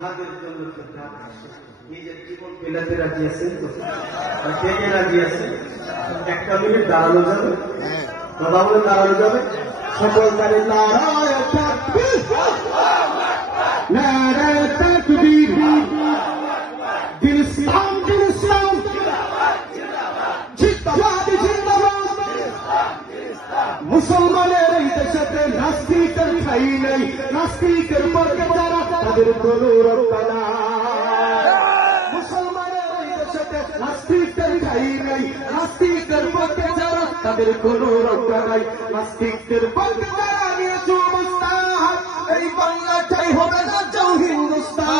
আমাদের জন্য এই যে জীবন পেলাতে রাজি আছেন তো কে কে রাজি আছে? একটা মিনিট দাঁড়ানো যাবে, কথা বলে দাঁড়ানো যাবে। সকল তারে নারায় তাকবীর, নারায় তাকবীর, দিন ইসলাম, দিন ইসলাম, জিন্দাবাদ জিন্দাবাদ। মুসলমানের এই দেশেতে নাস্তিকের ঠাই নেই, নাস্তিকের পক্ষে যারা তাদের কোনো রক্ষা নাই। মুসলমানের এই দেশেতে নাস্তিকের ঠাই নেই, নাস্তিকের পক্ষে যারা তাদের কোনো রক্ষা নাই। নাস্তিকদের পক্ষে যারা নিয়েছে অবস্থান, এই বাংলাটাই হবে না যাও হিন্দুস্তান।